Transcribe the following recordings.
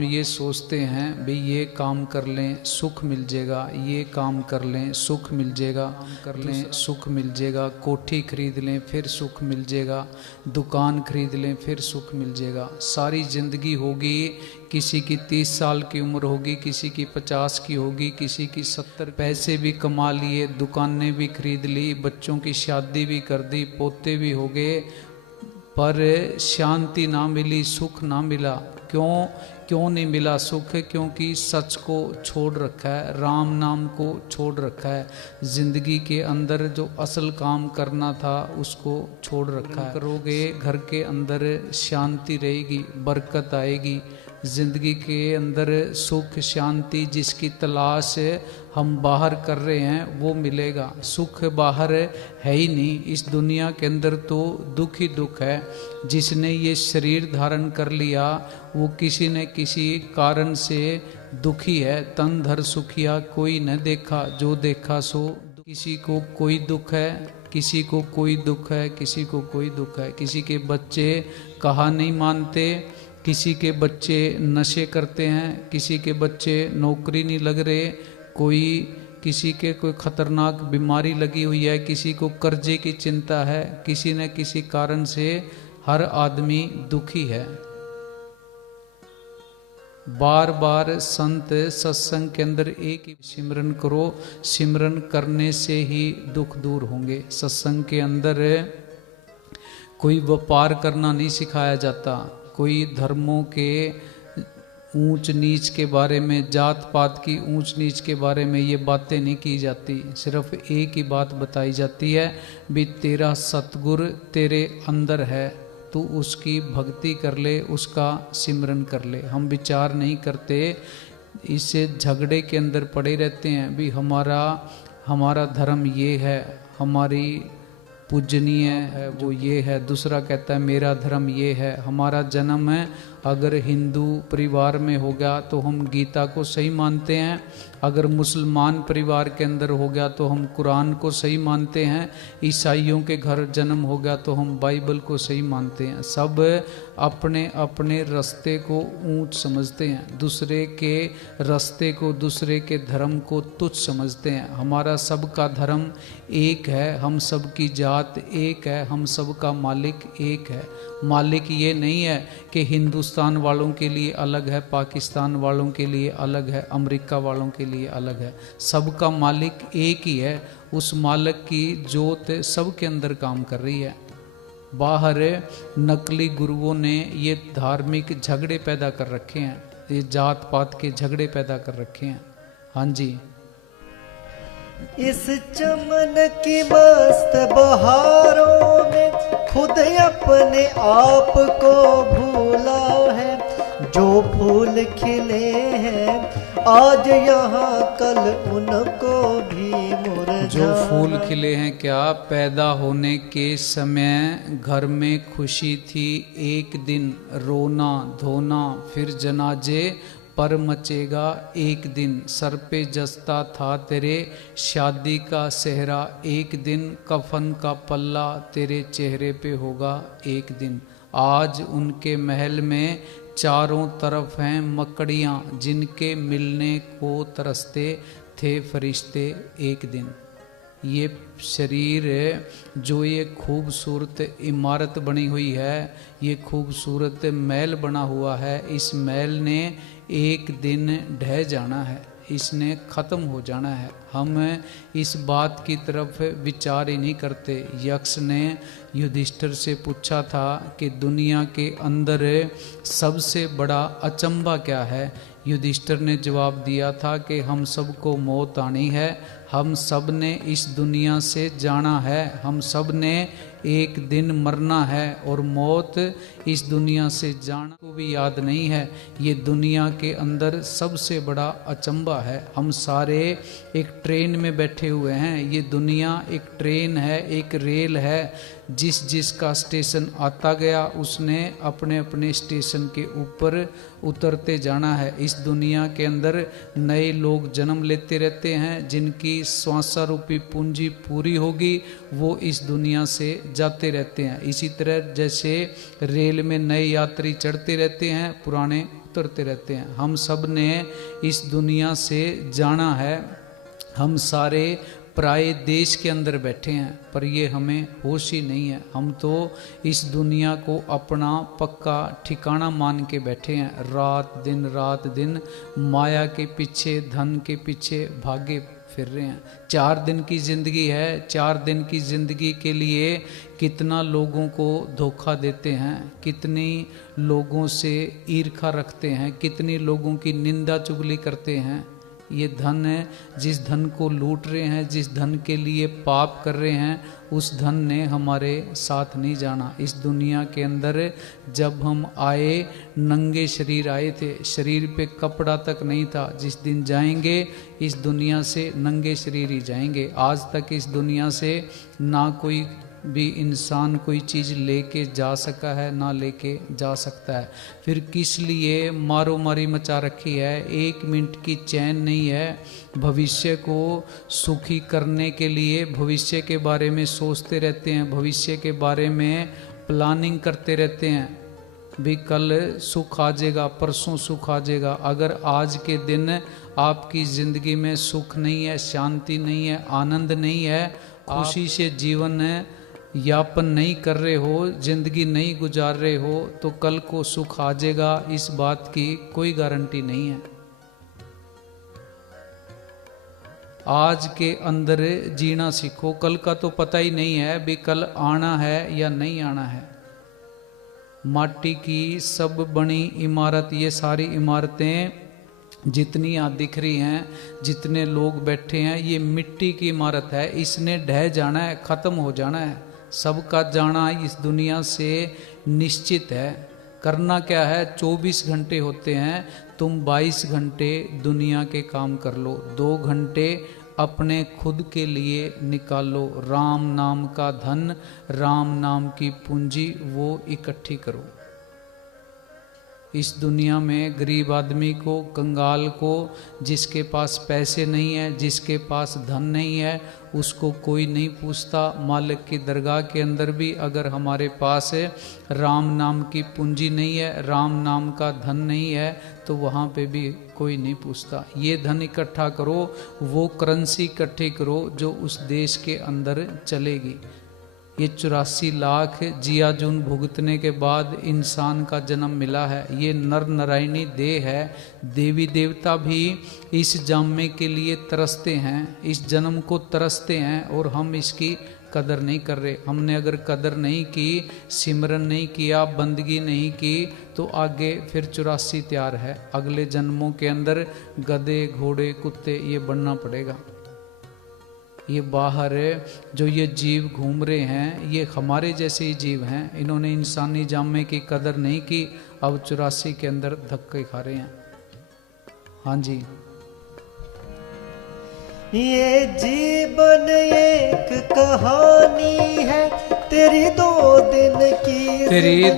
ये सोचते हैं भाई ये काम कर लें सुख मिल जाएगा, ये काम कर लें सुख मिल जाएगा, कर लें सुख मिल जाएगा, कोठी खरीद लें फिर सुख मिल जाएगा, दुकान खरीद लें फिर सुख मिल जाएगा। सारी जिंदगी होगी, किसी की 30 साल की उम्र होगी, किसी की 50 की होगी, किसी की 70। पैसे भी कमा लिए, दुकानें भी खरीद ली, बच्चों की शादी भी कर दी, पोते भी हो गए, पर शांति ना मिली, सुख ना मिला। क्यों नहीं मिला सुख? क्योंकि सच को छोड़ रखा है, राम नाम को छोड़ रखा है, जिंदगी के अंदर जो असल काम करना था उसको छोड़ रखा है। करोगे घर के अंदर शांति रहेगी, बरकत आएगी, जिंदगी के अंदर सुख शांति जिसकी तलाश हम बाहर कर रहे हैं वो मिलेगा। सुख बाहर है ही नहीं, इस दुनिया के अंदर तो दुख ही दुख है। जिसने ये शरीर धारण कर लिया वो किसी न किसी कारण से दुखी है। तन धर सुखिया कोई न देखा, जो देखा सो। किसी को कोई दुख है, किसी को कोई दुख है, किसी को कोई दुख है। किसी के बच्चे कहा नहीं मानते, किसी के बच्चे नशे करते हैं, किसी के बच्चे नौकरी नहीं लग रहे, किसी के कोई खतरनाक बीमारी लगी हुई है, किसी को कर्जे की चिंता है, किसी न किसी कारण से हर आदमी दुखी है। बार बार संत सत्संग के अंदर एक ही सिमरन करो, सिमरन करने से ही दुख दूर होंगे। सत्संग के अंदर कोई व्यापार करना नहीं सिखाया जाता, कोई धर्मों के ऊंच नीच के बारे में, जात पात की ऊंच नीच के बारे में ये बातें नहीं की जाती। सिर्फ एक ही बात बताई जाती है भी तेरा सतगुरु तेरे अंदर है, तू उसकी भक्ति कर ले, उसका सिमरन कर ले। हम विचार नहीं करते, इससे झगड़े के अंदर पड़े रहते हैं भी हमारा धर्म ये है, हमारी पूजनीय है वो ये है, दूसरा कहता है मेरा धर्म ये है। हमारा जन्म है अगर हिंदू परिवार में हो गया तो हम गीता को सही मानते हैं, अगर मुसलमान परिवार के अंदर हो गया तो हम कुरान को सही मानते हैं, ईसाइयों के घर जन्म हो गया तो हम बाइबल को सही मानते हैं। सब अपने अपने रास्ते को ऊंच समझते हैं, दूसरे के रास्ते को, दूसरे के धर्म को तुच्छ समझते हैं। हमारा सबका धर्म एक है, हम सब की जात एक है, हम सब का मालिक एक है। मालिक ये नहीं है कि हिंदुस्तान वालों के लिए अलग है, पाकिस्तान वालों के लिए अलग है, अमेरिका वालों के लिए अलग है। सबका मालिक एक ही है। उस मालिक की जोत सबके अंदर काम कर रही है। बाहर नकली गुरुओं ने ये धार्मिक झगड़े पैदा कर रखे हैं, ये जात पात के झगड़े पैदा कर रखे हैं। हाँ जी, इस चमन की मस्त बहारों में खुद अपने आप को भूला है। जो फूल खिले हैं आज यहाँ कल उनको भी मुरझा। जो फूल खिले हैं क्या पैदा होने के समय घर में खुशी थी, एक दिन रोना धोना फिर जनाजे पर मचेगा एक दिन। सर पे जस्ता था तेरे शादी का सेहरा, एक दिन कफन का पल्ला तेरे चेहरे पे होगा एक दिन। आज उनके महल में चारों तरफ हैं मकड़ियाँ, जिनके मिलने को तरसते थे फरिश्ते एक दिन। ये शरीर जो ये खूबसूरत इमारत बनी हुई है, ये खूबसूरत महल बना हुआ है, इस महल ने एक दिन ढह जाना है, इसने ख़त्म हो जाना है। हम इस बात की तरफ विचार ही नहीं करते। यक्ष ने युधिष्ठिर से पूछा था कि दुनिया के अंदर सबसे बड़ा अचंभा क्या है? युधिष्ठिर ने जवाब दिया था कि हम सबको मौत आनी है, हम सब ने इस दुनिया से जाना है, हम सब ने एक दिन मरना है, और मौत इस दुनिया से जाना को भी याद नहीं है। ये दुनिया के अंदर सबसे बड़ा अचंभा है। हम सारे एक ट्रेन में बैठे हुए हैं, ये दुनिया एक ट्रेन है, एक रेल है। जिसका स्टेशन आता गया उसने अपने अपने स्टेशन के ऊपर उतरते जाना है। इस दुनिया के अंदर नए लोग जन्म लेते रहते हैं, जिनकी श्वासा रूपी पूंजी पूरी होगी वो इस दुनिया से जाते रहते हैं। इसी तरह जैसे रेल में नए यात्री चढ़ते रहते हैं, पुराने भुगतते रहते हैं। हम सब ने इस दुनिया से जाना है, हम सारे पराये देश के अंदर बैठे हैं, पर ये हमें होश ही नहीं है। हम तो इस दुनिया को अपना पक्का ठिकाना मान के बैठे हैं, रात दिन माया के पीछे, धन के पीछे भागे फिर रहे हैं। 4 दिन की जिंदगी है, 4 दिन की जिंदगी के लिए कितना लोगों को धोखा देते हैं, कितनी लोगों से ईर्खा रखते हैं, कितनी लोगों की निंदा चुगली करते हैं। ये धन है, जिस धन को लूट रहे हैं, जिस धन के लिए पाप कर रहे हैं, उस धन ने हमारे साथ नहीं जाना। इस दुनिया के अंदर जब हम आए नंगे शरीर आए थे, शरीर पे कपड़ा तक नहीं था। जिस दिन जाएंगे इस दुनिया से नंगे शरीर ही जाएंगे। आज तक इस दुनिया से ना कोई भी इंसान कोई चीज़ लेके जा सका है, ना लेके जा सकता है। फिर किस लिए मारो मारी मचा रखी है, 1 मिनट की चैन नहीं है। भविष्य को सुखी करने के लिए भविष्य के बारे में सोचते रहते हैं, भविष्य के बारे में प्लानिंग करते रहते हैं, भी कल सुख आ जाएगा, परसों सुख आ जाएगा। अगर आज के दिन आपकी ज़िंदगी में सुख नहीं है, शांति नहीं है, आनंद नहीं है, खुशी से जीवन यापन नहीं कर रहे हो, जिंदगी नहीं गुजार रहे हो, तो कल को सुख आ जाएगा, इस बात की कोई गारंटी नहीं है। आज के अंदर जीना सीखो, कल का तो पता ही नहीं है भी कल आना है या नहीं आना है। माटी की सब बनी इमारत, ये सारी इमारतें जितनी यहाँ दिख रही हैं, जितने लोग बैठे हैं, ये मिट्टी की इमारत है। इसने ढह जाना है, ख़त्म हो जाना है। सबका जाना इस दुनिया से निश्चित है। करना क्या है, 24 घंटे होते हैं, तुम 22 घंटे दुनिया के काम कर लो, 2 घंटे अपने खुद के लिए निकालो। राम नाम का धन, राम नाम की पूंजी वो इकट्ठी करो। इस दुनिया में गरीब आदमी को, कंगाल को, जिसके पास पैसे नहीं है, जिसके पास धन नहीं है, उसको कोई नहीं पूछता। मालिक की दरगाह के अंदर भी अगर हमारे पास राम नाम की पूंजी नहीं है, राम नाम का धन नहीं है, तो वहाँ पे भी कोई नहीं पूछता। ये धन इकट्ठा करो, वो करेंसी इकट्ठी करो जो उस देश के अंदर चलेगी। ये 84 लाख जिया जून भुगतने के बाद इंसान का जन्म मिला है। ये नर नारायणी देह है। देवी देवता भी इस जामे के लिए तरसते हैं, इस जन्म को तरसते हैं, और हम इसकी कदर नहीं कर रहे। हमने अगर कदर नहीं की, सिमरन नहीं किया, बंदगी नहीं की, तो आगे फिर 84 तैयार है। अगले जन्मों के अंदर गधे, घोड़े, कुत्ते ये बनना पड़ेगा। ये बाहर जो ये जीव घूम रहे हैं, ये हमारे जैसे ही जीव हैं। इन्होंने इंसानी जामे की कदर नहीं की, अब 84 के अंदर धक्के खा रहे हैं। हाँ जी, ये जीवन एक कहानी है, तेरी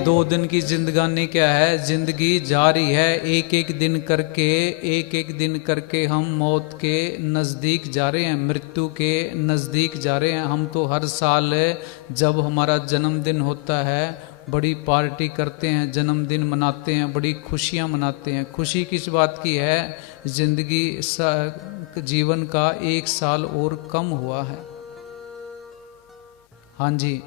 2 दिन की जिंदगानी क्या है? जिंदगी जारी है। एक एक दिन करके हम मौत के नज़दीक जा रहे हैं, मृत्यु के नज़दीक जा रहे हैं। हम तो हर साल जब हमारा जन्मदिन होता है बड़ी पार्टी करते हैं, जन्मदिन मनाते हैं, बड़ी खुशियां मनाते हैं। खुशी किस बात की है? जिंदगी जीवन का 1 साल और कम हुआ है। हाँ जी,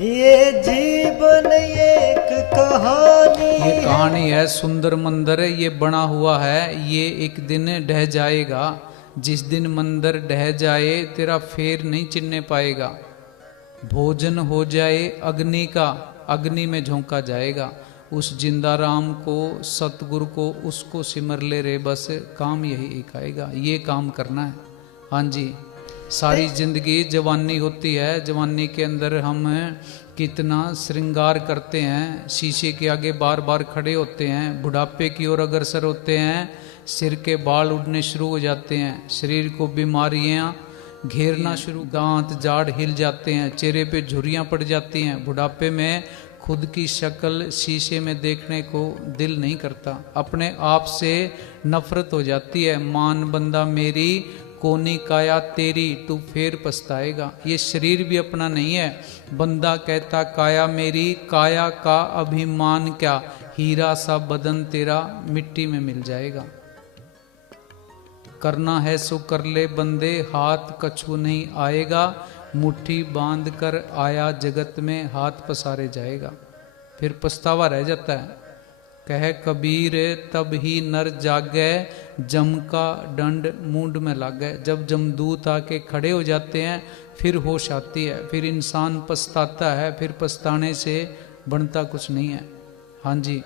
ये जीवन एक कहानी, ये कहानी है, सुंदर मंदिर ये बना हुआ है। ये एक दिन ढह जाएगा। जिस दिन मंदिर ढह जाए तेरा फेर नहीं चिन्हने पाएगा। भोजन हो जाए अग्नि का, अग्नि में झोंका जाएगा। उस जिंदा राम को, सतगुरु को, उसको सिमर ले रे, बस काम यही एक आएगा। ये काम करना है। हाँ जी, सारी जिंदगी जवानी होती है। जवानी के अंदर हम कितना श्रृंगार करते हैं, शीशे के आगे बार बार खड़े होते हैं। बुढ़ापे की ओर अग्रसर होते हैं, सिर के बाल उड़ने शुरू हो जाते हैं, शरीर को बीमारियां घेरना शुरू, दांत जाड़ हिल जाते हैं, चेहरे पे झुर्रियां पड़ जाती हैं। बुढ़ापे में खुद की शक्ल शीशे में देखने को दिल नहीं करता, अपने आप से नफरत हो जाती है। मान बंदा मेरी, कोनी काया तेरी, तू फेर पछताएगा। ये शरीर भी अपना नहीं है। बंदा कहता काया मेरी, काया का अभिमान क्या, हीरा सा बदन तेरा मिट्टी में मिल जाएगा। करना है सो कर ले बंदे, हाथ कछू नहीं आएगा। मुट्ठी बांध कर आया जगत में, हाथ पसारे जाएगा। फिर पछतावा रह जाता है। कह कबीर तब ही नर जागे, जम का दंड मूंड में लागे। जब जमदूत आके खड़े हो जाते हैं फिर होश आती है, फिर इंसान पछताता है, फिर पछताने से बनता कुछ नहीं है। हाँ जी।